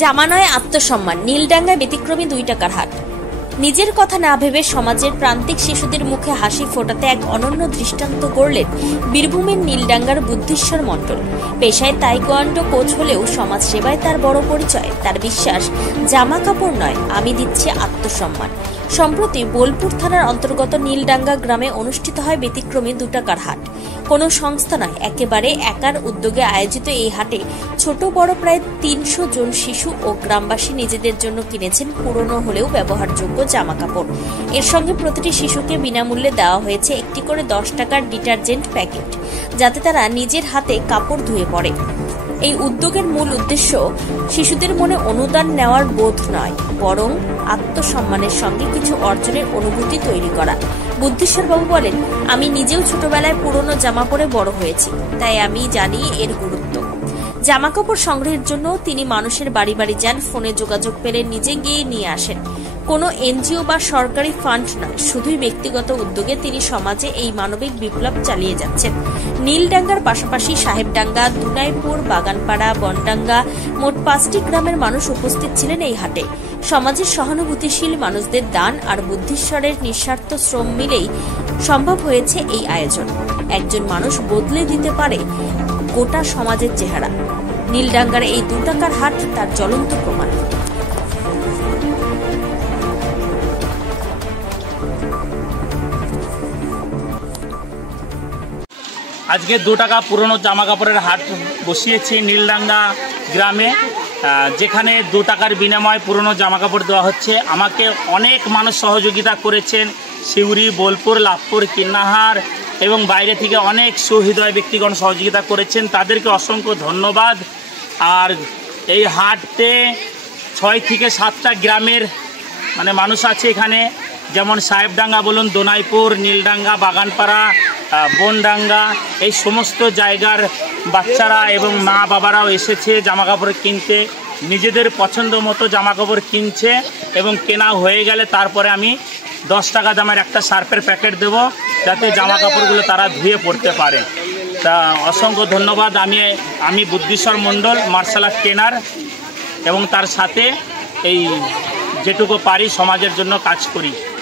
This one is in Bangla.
জামা নয় আত্মসম্মান, নীলডাঙ্গায় ব্যতিক্রমী 2 টাকার হাট। নিজের কথা না ভেবে সমাজের প্রান্তিক শিশুদের মুখে হাসি ফোটাতে এক অনন্য দৃষ্টান্ত গড়লেন বীরভূমের নীলডাঙ্গার বুদ্ধিশ্বর মণ্ডল। পেশায় তাইকোয়ান্ডো কোচ হলেও সমাজ সেবায় তার বড় পরিচয়। তার বিশ্বাস, জামা কাপড় নয়, আমি দিচ্ছি আত্মসম্মান। সম্প্রতি বোলপুর থানার অন্তর্গত নীলডাঙ্গা গ্রামে অনুষ্ঠিত হয় ব্যতিক্রমী 2 টাকার হাট। কোনো সংস্থা নয়, একেবারে একার উদ্যোগে আয়োজিত এই হাটে ছোট বড় প্রায় 300 জন শিশু ও গ্রামবাসী নিজেদের জন্য কিনেছেন পুরনো হলেও ব্যবহারযোগ্য জামা কাপড়। এর সঙ্গে প্রতিটি শিশুকে বিনামূল্যে দেওয়া হয়েছে একটি করে 10 টাকার ডিটারজেন্ট প্যাকেট, যাতে তারা নিজের হাতে কাপড় ধুয়ে পড়ে। এই উদ্যোগের মূল উদ্দেশ্য শিশুদের মনে অনুদান নেওয়ার বোধ নয়, বরং আত্মসম্মানের সঙ্গে কিছু অর্জনের অনুভূতি তৈরি করা। বুদ্ধিশ্বরবাবু বলেন, আমি নিজেও ছোটবেলায় পুরনো জামা পরে বড় হয়েছি, তাই আমি জানি এর গুরুত্ব। জামা কাপড় সংগ্রহের জন্য তিনি মানুষের বাড়ি বাড়ি যান, ফোনে যোগাযোগ পেলে নিজে গিয়ে নিয়ে আসেন। কোনো এনজিও বা সরকারি ফান্ড নয়, শুধুই ব্যক্তিগত উদ্যোগে তিনি সমাজে এই মানবিক বিপ্লব চালিয়ে যাচ্ছেন। নীলডাঙ্গার পাশাপাশি সাহেবডাঙ্গা, দুনাইপুর, বাগানপাড়া, বনডাঙ্গা মোট 5টি গ্রামের মানুষ উপস্থিত ছিলেন এই হাটে। সমাজের সহানুভূতিশীল মানুষদের দান আর বুদ্ধিশ্বরের নিঃস্বার্থ শ্রম মিলেই সম্ভব হয়েছে এই আয়োজন। একজন মানুষ বদলে দিতে পারে গোটা সমাজের চেহারা। নীলডাঙ্গার এই 2 টাকার হাট তার জ্বলন্ত প্রমাণ। আজকে 2 টাকা পুরনো জামা কাপড়ের হাট বসিয়েছি নীলডাঙ্গা গ্রামে, যেখানে 2 টাকার বিনিময়ে পুরনো জামা কাপড় দেওয়া হচ্ছে। আমাকে অনেক মানুষ সহযোগিতা করেছেন, সিউড়ি, বোলপুর, লাভপুর, কিন্নাহার এবং বাইরে থেকে অনেক সুহৃদয় ব্যক্তিগণ সহযোগিতা করেছেন, তাদেরকে অসংখ্য ধন্যবাদ। আর এই হাটে 6 থেকে 7টা গ্রামের মানুষ আছে এখানে, যেমন সাহেবডাঙ্গা বলুন, দোনাইপুর, নীলডাঙ্গা, বাগানপাড়া, বনডাঙ্গা, এই সমস্ত জায়গার বাচ্চারা এবং মা বাবারাও এসেছে জামা কাপড় কিনতে। নিজেদের পছন্দ মতো জামা কাপড় কিনছে এবং কেনা হয়ে গেলে তারপরে আমি 10 টাকা দামের একটা সার্ফের প্যাকেট দেব, যাতে জামা কাপড়গুলো তারা ধুয়ে পড়তে পারে। তা অসংখ্য ধন্যবাদ। আমি বুদ্ধিশ্বর মণ্ডল, মার্শাল আর্ট ট্রেনার, এবং তার সাথে এই যেটুকু পারি সমাজের জন্য কাজ করি।